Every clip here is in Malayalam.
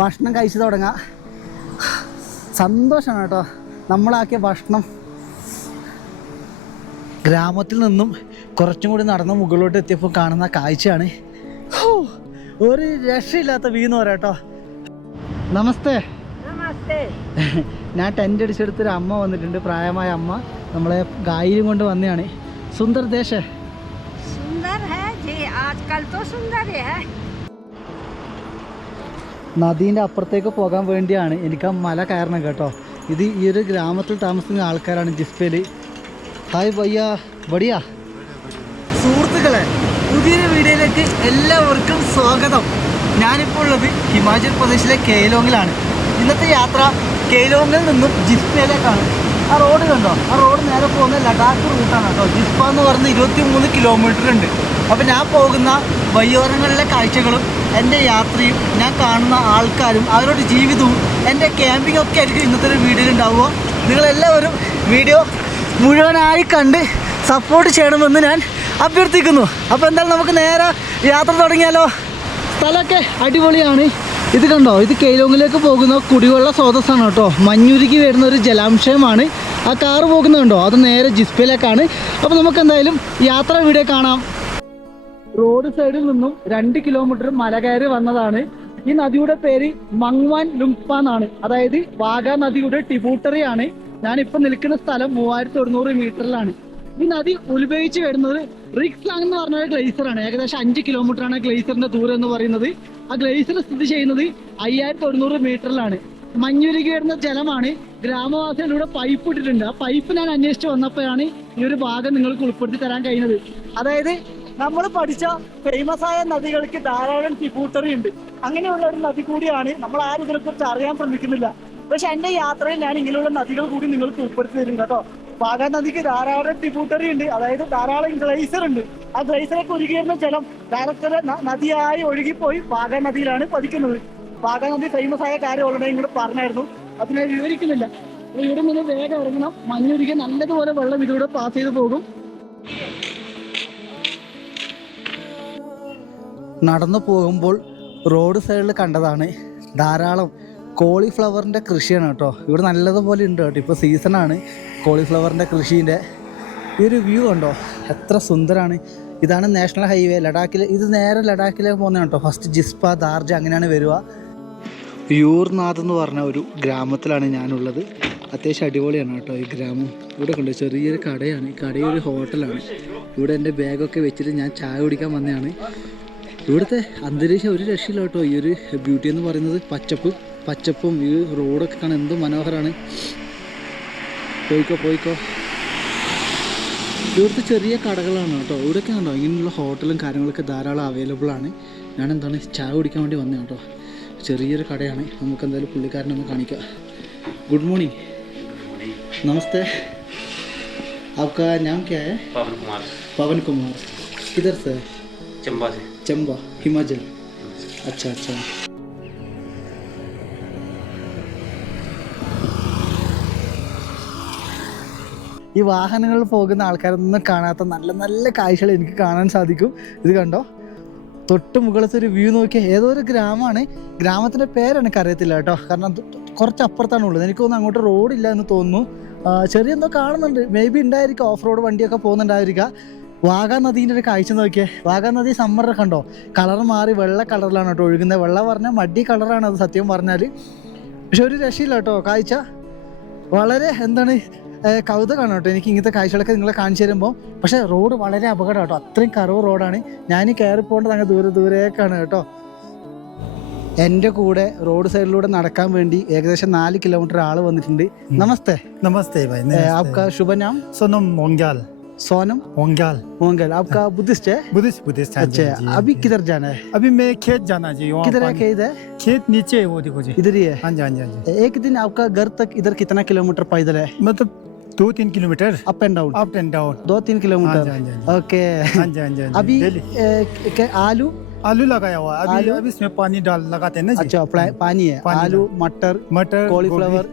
ഭക്ഷണം കഴിച്ചു തുടങ്ങാം. സന്തോഷമാണ് കേട്ടോ നമ്മളാക്കിയ ഭക്ഷണം. ഗ്രാമത്തിൽ നിന്നും കുറച്ചും കൂടി നടന്ന് മുകളിലോട്ട് എത്തിയപ്പോൾ കാണുന്ന കാഴ്ചയാണ് ഒരു രക്ഷയില്ലാത്ത വ്യൂ എന്ന് പറയാം കേട്ടോ. നമസ്തേ. ഞാൻ ടെൻ്റ് അടിച്ചെടുത്തൊരു അമ്മ വന്നിട്ടുണ്ട്, പ്രായമായ അമ്മ. നമ്മളെ ഗായിലും കൊണ്ട് വന്നതാണ്. സുന്ദർ ദേശേ. നദീൻ്റെ അപ്പുറത്തേക്ക് പോകാൻ വേണ്ടിയാണ് എനിക്ക് ആ മല കയറണം കേട്ടോ. ഇത് ഈ ഒരു ഗ്രാമത്തിൽ താമസിക്കുന്ന ആൾക്കാരാണ്. ജിസ്പേല്. ഹായ് ഭയ്യ, ബടിയാ. സുഹൃത്തുക്കളെ, പുതിയൊരു വീഡിയോയിലേക്ക് എല്ലാവർക്കും സ്വാഗതം. ഞാനിപ്പോൾ ഉള്ളത് ഹിമാചൽ പ്രദേശിലെ കെയ്ലോങ്ങിലാണ്. ഇന്നത്തെ യാത്ര കെയ്ലോങ്ങിൽ നിന്നും ജിസ്പയിലേക്കാണ്. ആ റോഡ് കണ്ടോ? ആ റോഡ് നേരെ പോകുന്ന ലഡാക്ക് റൂട്ടാണ് കേട്ടോ. ജിസ്പ എന്ന് പറയുന്ന 23 കിലോമീറ്റർ ഉണ്ട്. അപ്പോൾ ഞാൻ പോകുന്ന വഴിയോരങ്ങളിലെ കാഴ്ചകളും എൻ്റെ യാത്രയും ഞാൻ കാണുന്ന ആൾക്കാരും അവരുടെ ജീവിതവും എൻ്റെ ക്യാമ്പിംഗ് ഒക്കെ ആയിരിക്കും ഇന്നത്തെ ഒരു വീഡിയോയിൽ ഉണ്ടാവുക. നിങ്ങളെല്ലാവരും വീഡിയോ മുഴുവനായി കണ്ട് സപ്പോർട്ട് ചെയ്യണമെന്ന് ഞാൻ അഭ്യർത്ഥിക്കുന്നു. അപ്പോൾ എന്തായാലും നമുക്ക് നേരെ യാത്ര തുടങ്ങിയാലോ. സ്ഥലമൊക്കെ അടിപൊളിയാണ്. ഇത് കണ്ടോ, ഇത് കെയ്ലോങ്ങിലേക്ക് പോകുന്ന കുടിവെള്ള സ്രോതസ്സാണ് കേട്ടോ. മഞ്ഞുരുക്കി വരുന്ന ഒരു ജലാംശയമാണ്. ആ കാറ് പോകുന്നുണ്ടോ, അത് നേരെ ജിസ്പയിലേക്കാണ്. അപ്പോൾ നമുക്ക് എന്തായാലും യാത്രാ വീഡിയോ കാണാം. റോഡ് സൈഡിൽ നിന്നും 2 കിലോമീറ്റർ മല കയറി വന്നതാണ്. ഈ നദിയുടെ പേര് മങ്വാൻ ലുങ്പ എന്നാണ്. അതായത് വാഗ നദിയുടെ ട്രിബ്യൂട്ടറിയാണ്. ഞാനിപ്പോൾ നിൽക്കുന്ന സ്ഥലം 3100 മീറ്ററിലാണ്. ഈ നദി ഉത്ഭവിച്ച് വരുന്നത് റിക്സ്ലാങ് എന്ന് പറഞ്ഞ ഗ്ലേസറാണ്. ഏകദേശം 5 കിലോമീറ്റർ ആണ് ഗ്ലേസറിന്റെ ദൂരം എന്ന് പറയുന്നത്. ആ ഗ്ലേസർ സ്ഥിതി ചെയ്യുന്നത് 5100 മീറ്ററിലാണ്. മഞ്ഞുരുകി വരുന്ന ജലമാണ്. ഗ്രാമവാസികളിലൂടെ പൈപ്പ് ഇട്ടിട്ടുണ്ട്. ആ പൈപ്പ് ഞാൻ അന്വേഷിച്ച് വന്നപ്പോഴാണ് ഈ ഒരു ഭാഗം നിങ്ങൾക്ക് ഉൾപ്പെടുത്തി തരാൻ കഴിയുന്നത്. അതായത് നമ്മൾ പഠിച്ച ഫേമസ് ആയ നദികൾക്ക് ധാരാളം ട്രിബ്യൂട്ടറി ഉണ്ട്. അങ്ങനെയുള്ള ഒരു നദി കൂടിയാണ്. നമ്മൾ ആരും ഇതിനെക്കുറിച്ച് അറിയാൻ ശ്രമിക്കുന്നില്ല. പക്ഷെ എൻ്റെ യാത്രയിൽ ഞാൻ ഇങ്ങനെയുള്ള നദികൾ കൂടി നിങ്ങൾക്ക് ഉൾപ്പെടുത്തി തരും കേട്ടോ. വാഗ നദിക്ക് ധാരാളം ട്രിബ്യൂട്ടറി ഉണ്ട്. അതായത് ധാരാളം ഗ്ലേസർ ഉണ്ട്. ആ ഗ്ലേസറൊക്കെ ഒഴുകി വരുന്ന ജലം ഡയറക്റ്റ് നദിയായി ഒഴുകിപ്പോയി വാഗ നദിയിലാണ് പതിക്കുന്നത്. വാഗ നദി ഫേമസ് ആയ കാര്യം ഓൾറെഡി ഇങ്ങോട്ട് പറഞ്ഞായിരുന്നു. അത് ഞാൻ വിവരിക്കുന്നില്ല. ഇവിടെ നിന്ന് വേഗം ഇറങ്ങണം. മഞ്ഞൊരുക്കി നല്ലതുപോലെ വെള്ളം ഇതിലൂടെ പാസ് ചെയ്ത് പോകും. നടന്നു പോകുമ്പോൾ റോഡ് സൈഡിൽ കണ്ടതാണ് ധാരാളം കോളിഫ്ലവറിൻ്റെ കൃഷിയാണ് കേട്ടോ. ഇവിടെ നല്ലതുപോലെ ഉണ്ട് കേട്ടോ. ഇപ്പോൾ സീസണാണ് കോളിഫ്ലവറിൻ്റെ കൃഷീൻ്റെ. ഈ ഒരു വ്യൂ ഉണ്ടോ, എത്ര സുന്ദരമാണ്. ഇതാണ് നാഷണൽ ഹൈവേ ലഡാക്കിൽ. ഇത് നേരെ ലഡാക്കിലേക്ക് പോകുന്നതാണ് കേട്ടോ. ഫസ്റ്റ് ജിസ്പ, ദാർജ അങ്ങനെയാണ് വരിക. യൂർനാഥ് എന്ന് പറഞ്ഞ ഒരു ഗ്രാമത്തിലാണ് ഞാനുള്ളത്. അത്യാവശ്യം അടിപൊളിയാണ് കേട്ടോ ഈ ഗ്രാമം. ഇവിടെ കൊണ്ട് ചെറിയൊരു കടയാണ്. ഈ കടയൊരു ഹോട്ടലാണ്. ഇവിടെ എൻ്റെ ബാഗൊക്കെ വെച്ചിട്ട് ഞാൻ ചായ കുടിക്കാൻ വന്നതാണ്. ഇവിടുത്തെ അന്തരീക്ഷം ഒരു രക്ഷയില്ല കേട്ടോ. ഈ ഒരു ബ്യൂട്ടി എന്ന് പറയുന്നത് പച്ചപ്പും ഈ റോഡൊക്കെ കാണാൻ എന്ത് മനോഹരമാണ്. പോയിക്കോ. ഇവിടുത്തെ ചെറിയ കടകളാണ് കേട്ടോ. ഇവിടെയൊക്കെ കണ്ടോ, ഇങ്ങനെയുള്ള ഹോട്ടലും കാര്യങ്ങളൊക്കെ ധാരാളം അവൈലബിൾ ആണ്. ഞാൻ ചായ കുടിക്കാൻ വേണ്ടി വന്നതാണ് കേട്ടോ. ചെറിയൊരു കടയാണ്. നമുക്ക് എന്തായാലും പുള്ളിക്കാരനെ ഒന്ന് കാണിക്കാം. Good morning. नमस्ते. आपका नाम क्या है? पवन कुमार. किधर से? चंबा हिमाचल. अच्छा. ഈ വാഹനങ്ങളിൽ പോകുന്ന ആൾക്കാരൊന്നും കാണാത്ത നല്ല നല്ല കാഴ്ചകൾ എനിക്ക് കാണാൻ സാധിക്കും. ഇത് കണ്ടോ, തൊട്ട് മുകളിലത്തെ ഒരു വ്യൂ നോക്കിയാൽ ഏതോ ഒരു ഗ്രാമമാണ്. ഗ്രാമത്തിൻ്റെ പേര് എനിക്കറിയത്തില്ല കേട്ടോ, കാരണം കുറച്ച് അപ്പുറത്താണ് ഉള്ളത്. എനിക്ക് തോന്നുന്നു അങ്ങോട്ട് റോഡില്ല എന്ന് തോന്നുന്നു. ചെറിയ എന്തോ കാണുന്നുണ്ട്, മേ ബി ഉണ്ടായിരിക്കും. ഓഫ് റോഡ് വണ്ടിയൊക്കെ പോകുന്നുണ്ടായിരിക്കാം. വാഗ നദീൻ്റെ ഒരു കാഴ്ച നോക്കിയേ. വാഗ നദി സമ്മർ കണ്ടോ, കളർ മാറി വെള്ള കളറിലാണ് കേട്ടോ ഒഴുകുന്നത്. വെള്ളം പറഞ്ഞാൽ മടി കളറാണ് അത് സത്യം പറഞ്ഞാൽ. പക്ഷെ ഒരു രക്ഷയില്ല കേട്ടോ കാഴ്ച. വളരെ കൗതുകമാണ് കേട്ടോ എനിക്ക് ഇങ്ങനത്തെ കാഴ്ചകളൊക്കെ നിങ്ങളെ കാണിച്ചു തരുമ്പോൾ. പക്ഷേ റോഡ് വളരെ അപകടം കേട്ടോ. അത്രയും കറവ് റോഡാണ്. ഞാൻ കയറി പോകേണ്ടത് അങ്ങ് ദൂരേക്കാണ് കേട്ടോ. എൻ്റെ കൂടെ റോഡ് സൈഡിലൂടെ നടക്കാൻ വേണ്ടി ഏകദേശം 4 കിലോമീറ്റർ ആള് വന്നിട്ടുണ്ട്. നമസ്തേ. भाई. आपका शुभ नाम? सोनम मोंगाल. आपका बुद्धिस्ट है? बुद्धिस्ट. अच्छा, अभी किधर जाना है? अभी मैं खेत जाना जी. किधर है खेत? है खेत नीचे है, वो देखो जी. इधर ही है? हाँ जी. एक दिन आपका घर तक इधर कितना किलोमीटर पैदल है? मतलब 2-3 kilometre. Up and down. 2-3 kilometre. हाँ जी. ओके. हाँ जी. अभी आलू आलू लगाया हुआ है। अभी आलू? अभी इसमें पानी डाल लगाते हैं ना जी। अच्छा पानी है, पानी आलू, मटर, मटर, कॉलीफ्लावर,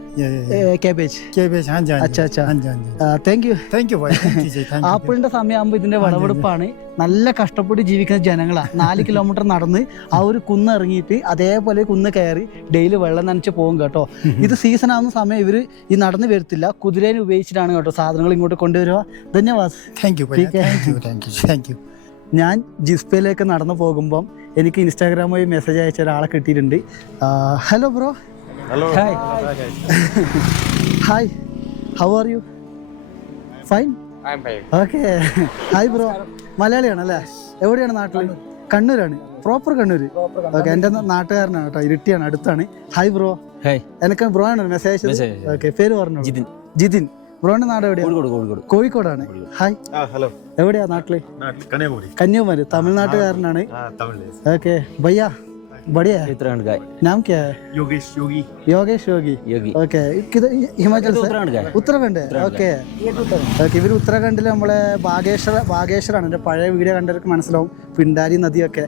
कैबेज. कैबेज। हाँ जी, हाँ अच्छा, अच्छा. जी, हाँ जी। Thank you. थैंक यू भाई, थैंक यू जी, थैंक यू। ആപ്പിളിന്റെ സമയമാകുമ്പോൾ ഇതിന്റെ വിളവെടുപ്പാണ്. നല്ല കഷ്ടപ്പെട്ട് ജീവിക്കുന്ന ജനങ്ങളാ. 4 കിലോമീറ്റർ നടന്ന് ആ ഒരു കുന്ന് ഇറങ്ങിയിട്ട് അതേപോലെ കുന്ന് കയറി ഡെയിലി വെള്ളം നനച്ച് പോകും കേട്ടോ. ഇത് സീസൺ ആവുന്ന സമയം ഇവര് ഈ നടന്ന് വരത്തില്ല, കുതിരേനെ ഉപയോഗിച്ചിട്ടാണ് കേട്ടോ സാധനങ്ങൾ ഇങ്ങോട്ട് കൊണ്ടുവരിക. ധന്യവാദ്. थैंक यू भाई, ठीक है. Thank you, thank you, thank you. ഞാൻ ജിസ്പയിലേക്ക് നടന്നു പോകുമ്പം എനിക്ക് ഇൻസ്റ്റാഗ്രാം വഴി മെസ്സേജ് അയച്ച ഒരാളെ കിട്ടിയിട്ടുണ്ട്. Hello bro. Hello. Hi. Hi, how are you? Fine. I'm fine. Okay. Hi bro. മലയാളിയാണല്ലേ? എവിടെയാണ് നാട്ടിൽ? കണ്ണൂരാണ്. പ്രോപ്പർ കണ്ണൂർ. ഓക്കെ, എൻ്റെ നാട്ടുകാരനാണ് കേട്ടോ, ഇരിട്ടിയാണ്, അടുത്താണ്. Hi bro. ഹായ്. എനിക്ക് ബ്രോ ആണ് മെസ്സേജ് അയച്ചത്. ഓക്കെ, പേര് പറഞ്ഞു. ജിതിൻ. ജിതിൻ. ബ്രോന്റെ നാട് എവിടെയാണ്? കോഴിക്കോടാണ്. ഹായ്. Hello. എവിടെയാ നാട്ടില്? Kanyakumari. കന്യാകുമാരി. തമിഴ്നാട്ടുകാരനാണ്. Tamil. ओके भैया, बढ़िया है. उत्तराखंड का है। नाम क्या है? Yogesh Yogi. Yogesh Yogi. Yogi. Okay, किधर? हिमाचल से? उत्तराखंड का है। ഉത്തരാഖണ്ഡ്. Okay okay. ഇവർ ഉത്തരാഖണ്ഡിൽ നമ്മളെ ബാഗേശ്വറാണ്. എൻ്റെ പഴയ വീഡിയോ കണ്ടവർക്ക് മനസ്സിലാവും, പിണ്ടാരി നദിയൊക്കെ.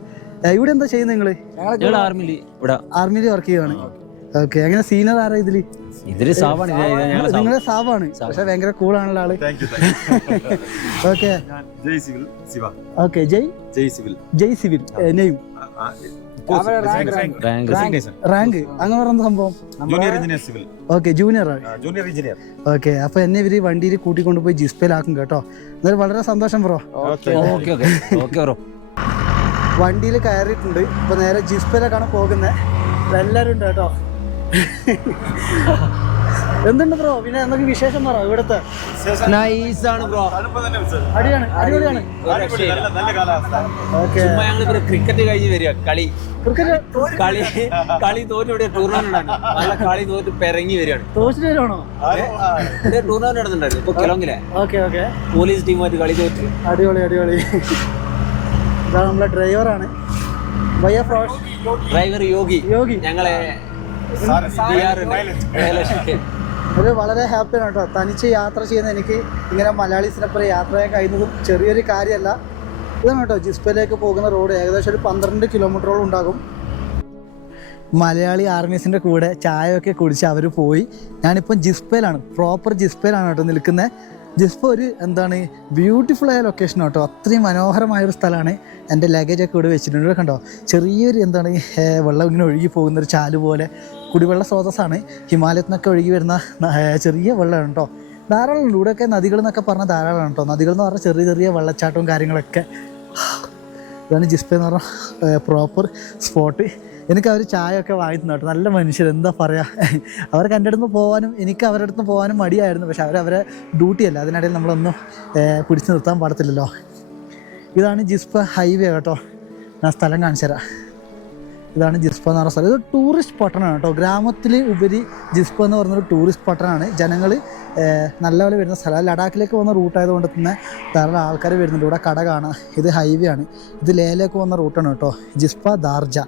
ഇവിടെ എന്താ ചെയ്യുന്നത് നിങ്ങള്? ഞങ്ങൾ ആർമിയിൽ ഇവിടെ ആർമിയിൽ വർക്ക് ചെയ്യുകയാണ്. ഓക്കെ, എങ്ങനെ സീനിയർ ആരാ ഇതില്? ഇതില് സാവാണ്. നിങ്ങളെ സാവാണ്, പക്ഷെ ഭയങ്കര കൂളാണല്ലോ ആള്. Thank you. Okay Jay Civil Siva. Okay. Jay Jay Civil. Jay civil. Name? Rank. Rank അങ്ങനെ പറയുന്ന സംഭവം? Junior Engineer Civil. Okay, junior ആണ്. Junior Engineer. ഓക്കെ, അപ്പൊ എന്നെ ഇവര് വണ്ടിയിൽ കൂട്ടിക്കൊണ്ടുപോയി ജിസ്പയിലാക്കും കേട്ടോ. എന്നാലും വളരെ സന്തോഷം bro. Okay okay okay bro. വണ്ടിയിൽ കയറിയിട്ടുണ്ട്. ഇപ്പൊ നേരെ ജിസ്പയിലേക്കാണ് പോകുന്നത്. എല്ലാരും ഉണ്ട് കേട്ടോ. എന്തുണ്ട് ബ്രോ? പിന്നെ എന്തൊക്കെ വിശേഷം പറ ഇവിടുത്തെ? നൈസാണ് ബ്രോ. അടിയാണ്, അടിപൊളിയാണ്. നല്ല കാലാവസ്ഥ. ഓക്കെ. ഞങ്ങൾ ക്രിക്കറ്റ് കഴിഞ്ഞ് വരിക. ക്രിക്കറ്റ് കളി തോറ്റ് ഇവിടെ ടൂർണമെന്റ് നല്ല കളി തോറ്റ് പെരങ്ങി വരികയാണ്. തോച്ചിട്ട് വരുവാണോ? ഇവിടെ ടൂർണമെന്റ് നടന്നിട്ടുണ്ടായിരുന്നു ഇപ്പൊ കിലോങ്ങിലെ. Okay okay. പോലീസ് ടീമായിട്ട് കളി തോറ്റ്. അടിപൊളി അടിപൊളി. ഇതാണ് നമ്മളെ ഡ്രൈവറാണ്. ഭയ്യ ഫ്രോഷ് ഡ്രൈവർ യോഗി. യോഗി. ഞങ്ങളെ ഒരു വളരെ ഹാപ്പിയാണ് കേട്ടോ. തനിച്ച് യാത്ര ചെയ്യുന്ന എനിക്ക് ഇങ്ങനെ മലയാളീസിനൊപ്പം യാത്ര ചെയ്യാൻ കഴിയുന്നതും ചെറിയൊരു കാര്യമല്ല. ഇതാണ് കേട്ടോ ജിസ്പയിലേക്ക് പോകുന്ന റോഡ്. ഏകദേശം ഒരു 12 കിലോമീറ്ററോളം ഉണ്ടാകും. മലയാളി ആർമീസിൻ്റെ കൂടെ ചായയൊക്കെ കുടിച്ച് അവർ പോയി. ഞാനിപ്പം ജിസ്പയിലാണ്, പ്രോപ്പർ ജിസ്പയിലാണ് കേട്ടോ നിൽക്കുന്നത്. ജിസ്പ ഒരു ബ്യൂട്ടിഫുൾ ആയ ലൊക്കേഷൻ കേട്ടോ. അത്രയും മനോഹരമായൊരു സ്ഥലമാണ്. എൻ്റെ ലഗേജൊക്കെ ഇവിടെ വെച്ചിട്ടുണ്ട്. ഇവിടെ കണ്ടോ ചെറിയൊരു വെള്ളം ഇങ്ങനെ ഒഴുകി പോകുന്നൊരു ചാല് പോലെ കുടിവെള്ള സ്രോതസ്സാണ്. ഹിമാലയത്തിൽ നിന്നൊക്കെ ഒഴുകി വരുന്ന ചെറിയ വെള്ളമാണ് കേട്ടോ. ധാരാളം ഉണ്ട് ഇവിടെയൊക്കെ. നദികൾ എന്നൊക്കെ പറഞ്ഞാൽ ധാരാളമാണ് കേട്ടോ. നദികൾ എന്ന് പറഞ്ഞാൽ ചെറിയ ചെറിയ വെള്ളച്ചാട്ടവും കാര്യങ്ങളൊക്കെ. ഇതാണ് ജിസ്പ എന്ന് പറഞ്ഞാൽ പ്രോപ്പർ സ്പോട്ട്. എനിക്ക് അവർ ചായ ഒക്കെ വാങ്ങി തന്നു കേട്ടോ. നല്ല മനുഷ്യർ, എന്താ പറയുക. അവർക്ക് എൻ്റെ അടുത്ത് പോകാനും എനിക്ക് അവരുടെ അടുത്ത് പോകാനും മടിയായിരുന്നു. പക്ഷെ അവരെ ഡ്യൂട്ടിയല്ല, അതിനിടയിൽ നമ്മളൊന്നും പിടിച്ചു നിർത്താൻ പാടത്തില്ലല്ലോ. ഇതാണ് ജിസ്പ ഹൈവേ കേട്ടോ. ഞാൻ സ്ഥലം കാണിച്ചു തരാം. ഇതാണ് ജിസ്പ എന്ന് പറഞ്ഞ സ്ഥലം. ഇത് ടൂറിസ്റ്റ് പട്ടണമാണ് കേട്ടോ. ഗ്രാമത്തിൽ ഉപരി ജിസ്പ എന്ന് പറഞ്ഞൊരു ടൂറിസ്റ്റ് പട്ടണമാണ്. ജനങ്ങൾ നല്ലപോലെ വരുന്ന സ്ഥലം. ലഡാക്കിലേക്ക് പോകുന്ന റൂട്ടായതുകൊണ്ട് തന്നെ ധാരാളം ആൾക്കാർ വരുന്നുണ്ട്. ഇവിടെ കട കാണാം. ഇത് ഹൈവേ ആണ്. ഇത് ലേയിലേക്ക് പോകുന്ന റൂട്ടാണ് കേട്ടോ. ജിസ്പ ദാർജ.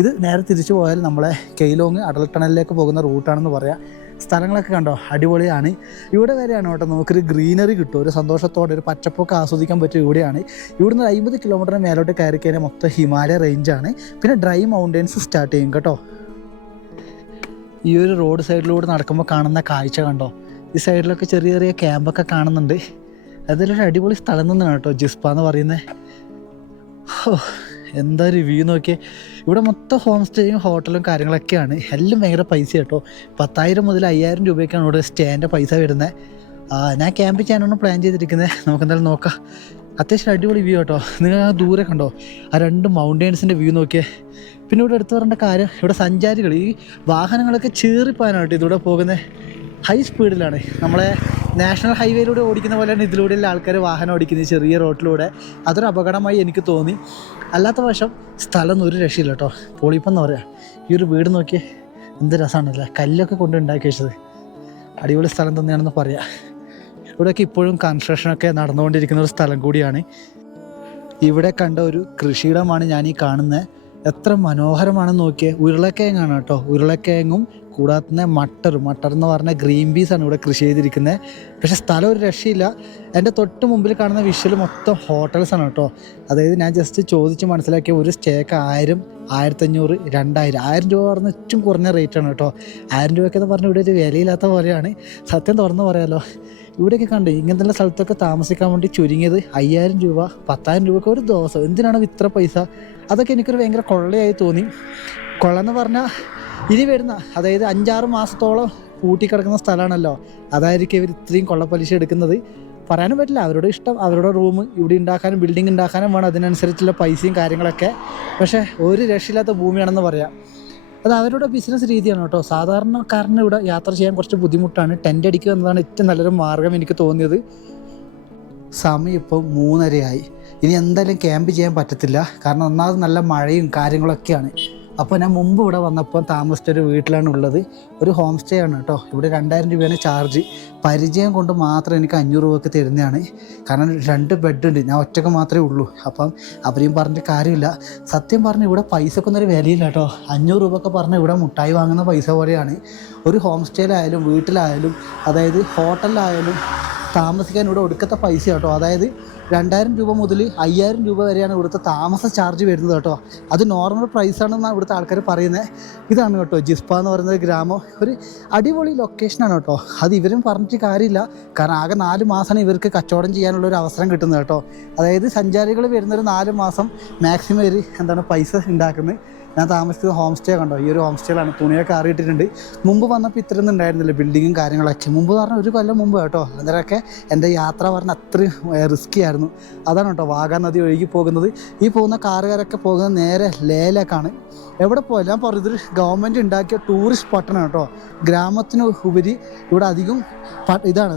ഇത് നേരെ തിരിച്ചു പോയാൽ നമ്മളെ കെയ്ലോങ് അടൽ ടണലിലേക്ക് പോകുന്ന റൂട്ടാണെന്ന് പറയാം. സ്ഥലങ്ങളൊക്കെ കണ്ടോ, അടിപൊളിയാണ്. ഇവിടെ വരെയാണ് കേട്ടോ നമുക്കൊരു ഗ്രീനറി കിട്ടും. ഒരു സന്തോഷത്തോടെ ഒരു പച്ചപ്പൊക്കെ ആസ്വദിക്കാൻ പറ്റും. ഇവിടെയാണ്. ഇവിടുന്ന് 50 കിലോമീറ്ററിന് മേലോട്ട് കയറി കഴിഞ്ഞാൽ മൊത്തം ഹിമാലയ റേഞ്ചാണ്. പിന്നെ ഡ്രൈ മൗണ്ടൻസ് സ്റ്റാർട്ട് ചെയ്യും കേട്ടോ. ഈ ഒരു റോഡ് സൈഡിലൂടെ നടക്കുമ്പോൾ കാണുന്ന കാഴ്ച കണ്ടോ. ഈ സൈഡിലൊക്കെ ചെറിയ ചെറിയ ക്യാമ്പൊക്കെ കാണുന്നുണ്ട്. അതിലൊരു അടിപൊളി സ്ഥലം തന്നെയാണ് കേട്ടോ ജിസ്പ എന്ന് പറയുന്നത്. എന്താ ഒരു വ്യൂ നോക്കിയേ. ഇവിടെ മൊത്തം ഹോം സ്റ്റേയും ഹോട്ടലും കാര്യങ്ങളൊക്കെയാണ്. എല്ലാം ഭയങ്കര പൈസ കേട്ടോ. 10,000 മുതൽ 5,000 രൂപയ്ക്കാണ് ഇവിടെ സ്റ്റേൻ്റെ പൈസ വരുന്നത്. ഞാൻ ക്യാമ്പ് ചെയ്യാനാണ് പ്ലാൻ ചെയ്തിരിക്കുന്നത്. നമുക്ക് എന്തായാലും നോക്കാം. അത്യാവശ്യം അടിപൊളി വ്യൂ കേട്ടോ. നിങ്ങൾ ദൂരെ കണ്ടോ ആ 2 മൗണ്ടൻസിൻ്റെ വ്യൂ നോക്കിയേ. പിന്നെ ഇവിടെ എടുത്തു പറയേണ്ട കാര്യം, ഇവിടെ സഞ്ചാരികൾ ഈ വാഹനങ്ങളൊക്കെ ചീറിപ്പാനാണ് ഇതിലൂടെ പോകുന്നത്. ഹൈ സ്പീഡിലാണ്. നമ്മളെ നാഷണൽ ഹൈവേയിലൂടെ ഓടിക്കുന്ന പോലെയാണ് ഇതിലൂടെയുള്ള ആൾക്കാർ വാഹനം ഓടിക്കുന്നത്, ചെറിയ റോഡിലൂടെ. അതൊരു അപകടമായി എനിക്ക് തോന്നി. അല്ലാത്ത പക്ഷം സ്ഥലം ഒരു രക്ഷയില്ല കേട്ടോ. പൊളിപ്പം എന്ന് പറയാം. ഈ ഒരു വീട് നോക്കിയേ, എന്ത് രസമാണല്ലേ. കല്ലൊക്കെ കൊണ്ട് ഉണ്ടാക്കി വെച്ചത്. അടിപൊളി സ്ഥലം തന്നെയാണെന്ന് പറയാം. ഇവിടെയൊക്കെ ഇപ്പോഴും കൺസ്ട്രക്ഷനൊക്കെ നടന്നുകൊണ്ടിരിക്കുന്ന ഒരു സ്ഥലം കൂടിയാണ്. ഇവിടെ കണ്ട ഒരു കൃഷിയിടമാണ് ഞാൻ ഈ കാണുന്നത്. എത്ര മനോഹരമാണെന്ന് നോക്കിയേ. ഉരുളക്കിഴങ്ങാണ് കേട്ടോ. ഉരുളക്കിഴങ്ങും കൂടാതെ തന്നെ മട്ടർ എന്ന് പറഞ്ഞാൽ ഗ്രീൻ പീസാണ് ഇവിടെ കൃഷി ചെയ്തിരിക്കുന്നത്. പക്ഷേ സ്ഥലം ഒരു രക്ഷയില്ല. എൻ്റെ തൊട്ട് മുമ്പിൽ കാണുന്ന വിഷ്വൽ മൊത്തം ഹോട്ടൽസാണ് കേട്ടോ. അതായത് ഞാൻ ജസ്റ്റ് ചോദിച്ച് മനസ്സിലാക്കിയ ഒരു സ്റ്റേക്ക് 1000, 1500, 2000, 1000 രൂപ പറഞ്ഞ ഏറ്റവും കുറഞ്ഞ റേറ്റാണ് കേട്ടോ. 1000 രൂപയ്ക്കെന്ന് പറഞ്ഞാൽ ഇവിടെ ഒരു വിലയില്ലാത്ത പോലെയാണ്. സത്യം തുറന്ന് പറയാമല്ലോ, ഇവിടെയൊക്കെ കണ്ട് ഇങ്ങനത്തെ സ്ഥലത്തൊക്കെ താമസിക്കാൻ വേണ്ടി ചുരുങ്ങിയത് 5000 രൂപ, 10,000 രൂപയ്ക്ക് ഒരു ദിവസം. എന്തിനാണ് ഇത്ര പൈസ? അതൊക്കെ എനിക്കൊരു ഭയങ്കര കൊള്ളയായി തോന്നി. കൊള്ളെന്ന് പറഞ്ഞാൽ ഇനി വരുന്ന, അതായത് 5-6 മാസത്തോളം പൂട്ടിക്കിടക്കുന്ന സ്ഥലമാണല്ലോ, അതായിരിക്കും ഇവർ ഇത്രയും കൊള്ളപ്പലിശ എടുക്കുന്നത്. പറയാനും പറ്റില്ല, അവരുടെ ഇഷ്ടം. അവരുടെ റൂം ഇവിടെ ഉണ്ടാക്കാനും ബിൽഡിംഗ് ഉണ്ടാക്കാനും വേണം അതിനനുസരിച്ചുള്ള പൈസയും കാര്യങ്ങളൊക്കെ. പക്ഷേ ഒരു രക്ഷയില്ലാത്ത ഭൂമിയാണെന്ന് പറയാം. അത് അവരുടെ ബിസിനസ് രീതിയാണ് കേട്ടോ. സാധാരണക്കാരന് ഇവിടെ യാത്ര ചെയ്യാൻ കുറച്ച് ബുദ്ധിമുട്ടാണ്. ടെൻ്റ് അടിക്കുക എന്നതാണ് ഏറ്റവും നല്ലൊരു മാർഗം എനിക്ക് തോന്നിയത്. സമയം ഇപ്പോൾ 3:30 ഇനി എന്തായാലും ക്യാമ്പ് ചെയ്യാൻ പറ്റത്തില്ല, കാരണം ഒന്നാമത് നല്ല മഴയും കാര്യങ്ങളൊക്കെയാണ്. അപ്പോൾ ഞാൻ മുമ്പ് ഇവിടെ വന്നപ്പോൾ താമസിച്ചൊരു വീട്ടിലാണ് ഉള്ളത്. ഒരു ഹോം സ്റ്റേ ആണ് കേട്ടോ. ഇവിടെ 2000 രൂപയാണ് ചാർജ്. പരിചയം കൊണ്ട് മാത്രം എനിക്ക് 500 രൂപയ്ക്ക് തരുന്നതാണ്. കാരണം 2 ബെഡുണ്ട്, ഞാൻ ഒറ്റയ്ക്ക് മാത്രമേ ഉള്ളൂ. അപ്പം അവരെയും പറഞ്ഞിട്ട് കാര്യമില്ല. സത്യം പറഞ്ഞാൽ ഇവിടെ പൈസക്കൊന്നൊരു വിലയില്ല കേട്ടോ. 500 രൂപയൊക്കെ പറഞ്ഞാൽ ഇവിടെ മുട്ടായി വാങ്ങുന്ന പൈസ പോലെയാണ്. ഒരു ഹോം സ്റ്റേയിലായാലും വീട്ടിലായാലും, അതായത് ഹോട്ടലിലായാലും താമസിക്കാൻ ഇവിടെ ഒടുക്കത്തെ പൈസ കേട്ടോ. അതായത് 2000 രൂപ മുതൽ 5000 രൂപ വരെയാണ് ഇവിടുത്തെ താമസ ചാർജ് വരുന്നത് കേട്ടോ. അത് നോർമൽ പ്രൈസാണെന്നാണ് ഇവിടുത്തെ ആൾക്കാർ പറയുന്നത്. ഇതാണ് കേട്ടോ ജിസ്പ എന്ന് പറയുന്നത് ഗ്രാമം. ഒരു അടിപൊളി ലൊക്കേഷനാണ് കേട്ടോ. അത് ഇവരും പറഞ്ഞിട്ട് കാര്യമില്ല, കാരണം ആകെ 4 മാസമാണ് ഇവർക്ക് കച്ചവടം ചെയ്യാനുള്ളൊരു അവസരം കിട്ടുന്നത് കേട്ടോ. അതായത് സഞ്ചാരികൾ വരുന്നൊരു 4 മാസം മാക്സിമം ഇവർ പൈസ ഉണ്ടാക്കുന്നത്. ഞാൻ താമസിച്ചത് ഹോം സ്റ്റേ കണ്ടോ, ഈ ഒരു ഹോം സ്റ്റേയിലാണ്. തുണിയൊക്കെ അറിയിട്ടിട്ടുണ്ട്. മുമ്പ് വന്നപ്പോൾ ഇത്രയൊന്നും ഉണ്ടായിരുന്നില്ല, ബിൽഡിങ്ങും കാര്യങ്ങളൊക്കെ. മുമ്പ് പറഞ്ഞാൽ 1 കൊല്ലം മുമ്പ് കേട്ടോ. അന്നേരമൊക്കെ എൻ്റെ യാത്ര പറഞ്ഞാൽ അത്രയും റിസ്ക്കി ആയിരുന്നു. അതാണ് കേട്ടോ വാഗാ നദി ഒഴുകി പോകുന്നത്. ഈ പോകുന്ന കാറുകാരൊക്കെ പോകുന്നത് നേരെ ലേയിലേക്കാണ്. എവിടെ പോയാലും ഞാൻ പറഞ്ഞു, ഇതൊരു ഗവൺമെൻറ് ഉണ്ടാക്കിയ ടൂറിസ്റ്റ് പട്ടണം കേട്ടോ. ഗ്രാമത്തിന് ഉപരി ഇവിടെ അധികം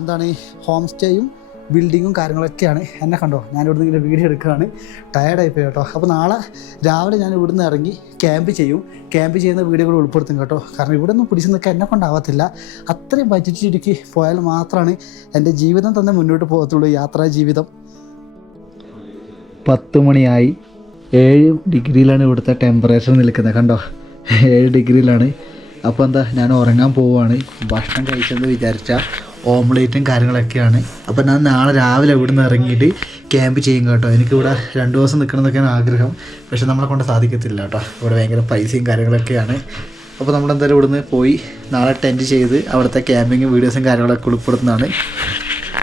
എന്താണ് ഈ ഹോം സ്റ്റേയും ബിൽഡിങ്ങും കാര്യങ്ങളൊക്കെയാണ്. എന്നെ കണ്ടോ, ഞാനിവിടുന്ന് ഇങ്ങനെ വീഡിയോ എടുക്കുകയാണ്. ടയർഡായിപ്പോയി കേട്ടോ. അപ്പോൾ നാളെ രാവിലെ ഞാൻ ഇവിടുന്ന് ഇറങ്ങി ക്യാമ്പ് ചെയ്യും. ക്യാമ്പ് ചെയ്യുന്ന വീഡിയോകൾ ഉൾപ്പെടുത്തും കേട്ടോ. കാരണം ഇവിടെ ഒന്നും പിടിച്ച് നിൽക്കാൻ എന്നെ കൊണ്ടാവത്തില്ല. അത്രയും ബഡ്ജറ്റ് ചുരുക്കി പോയാൽ മാത്രമാണ് എൻ്റെ ജീവിതം തന്നെ മുന്നോട്ട് പോകത്തുള്ളൂ, യാത്രാ ജീവിതം. 10 മണിയായി. 7 ഡിഗ്രിയിലാണ് ഇവിടുത്തെ ടെമ്പറേച്ചർ നിൽക്കുന്നത് കണ്ടോ. 7 ഡിഗ്രിയിലാണ്. അപ്പോൾ ഞാൻ ഉറങ്ങാൻ പോവുകയാണ്. ഭക്ഷണം കഴിച്ചെന്ന് വിചാരിച്ചാൽ ഓംലേറ്റും കാര്യങ്ങളൊക്കെയാണ്. അപ്പോൾ ഞാൻ നാളെ രാവിലെ ഇവിടെ നിന്ന് ഇറങ്ങിയിട്ട് ക്യാമ്പ് ചെയ്യും കേട്ടോ. എനിക്കിവിടെ 2 ദിവസം നിൽക്കണം എന്നൊക്കെയാണ് ആഗ്രഹം. പക്ഷെ നമ്മളെ കൊണ്ട് സാധിക്കത്തില്ല കേട്ടോ. ഇവിടെ ഭയങ്കര പൈസയും കാര്യങ്ങളൊക്കെയാണ്. അപ്പോൾ നമ്മളെന്തായാലും ഇവിടുന്ന് പോയി നാളെ ടെൻറ്റ് ചെയ്ത് അവിടുത്തെ ക്യാമ്പിങ്ങും വീഡിയോസും കാര്യങ്ങളൊക്കെ ഉൾപ്പെടുത്തുന്നതാണ്.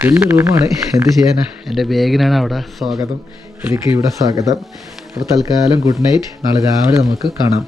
വലിയ റൂമാണ്, എന്ത് ചെയ്യാനാ. എൻ്റെ ബാഗിനാണ് അവിടെ സ്വാഗതം, എനിക്ക് ഇവിടെ സ്വാഗതം. അപ്പോൾ തൽക്കാലം ഗുഡ് നൈറ്റ്. നാളെ രാവിലെ നമുക്ക് കാണാം.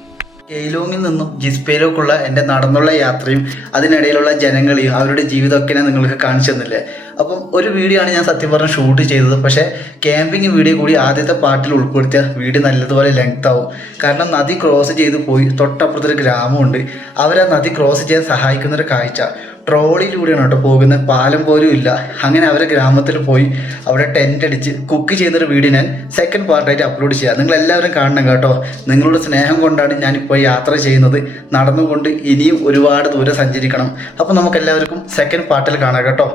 കെയ്ലോങ്ങിൽ നിന്നും ജിസ്പയിലേക്കുള്ള എൻ്റെ നടന്നുള്ള യാത്രയും അതിനിടയിലുള്ള ജനങ്ങളെയും അവരുടെ ജീവിതമൊക്കെ ഞാൻ നിങ്ങൾക്ക് കാണിച്ചു തന്നില്ലേ. അപ്പം ഒരു വീഡിയോ ആണ് ഞാൻ സത്യം പറഞ്ഞാൽ ഷൂട്ട് ചെയ്തത്. പക്ഷേ ക്യാമ്പിങ് വീഡിയോ കൂടി ആദ്യത്തെ പാർട്ടിൽ ഉൾപ്പെടുത്തിയ വീഡിയോ നല്ലതുപോലെ ലെങ്ത് ആവും. കാരണം നദി ക്രോസ് ചെയ്ത് പോയി തൊട്ടപ്പുറത്തൊരു ഗ്രാമമുണ്ട്. അവരാ നദി ക്രോസ് ചെയ്യാൻ സഹായിക്കുന്നൊരു കാഴ്ച. ട്രോളിയിലൂടെയാണ് കേട്ടോ പോകുന്നത്, പാലം പോലും ഇല്ല. അങ്ങനെ അവരെ ഗ്രാമത്തിൽ പോയി അവിടെ ടെൻ്റ് അടിച്ച് കുക്ക് ചെയ്യുന്നൊരു വീഡിയോ ഞാൻ സെക്കൻഡ് പാർട്ടായിട്ട് അപ്ലോഡ് ചെയ്യാം. നിങ്ങളെല്ലാവരും കാണണം കേട്ടോ. നിങ്ങളുടെ സ്നേഹം കൊണ്ടാണ് ഞാനിപ്പോൾ യാത്ര ചെയ്യുന്നത്. നടന്നുകൊണ്ട് ഇനിയും ഒരുപാട് ദൂരം സഞ്ചരിക്കണം. അപ്പോൾ നമുക്കെല്ലാവർക്കും സെക്കൻഡ് പാർട്ടിൽ കാണാം കേട്ടോ.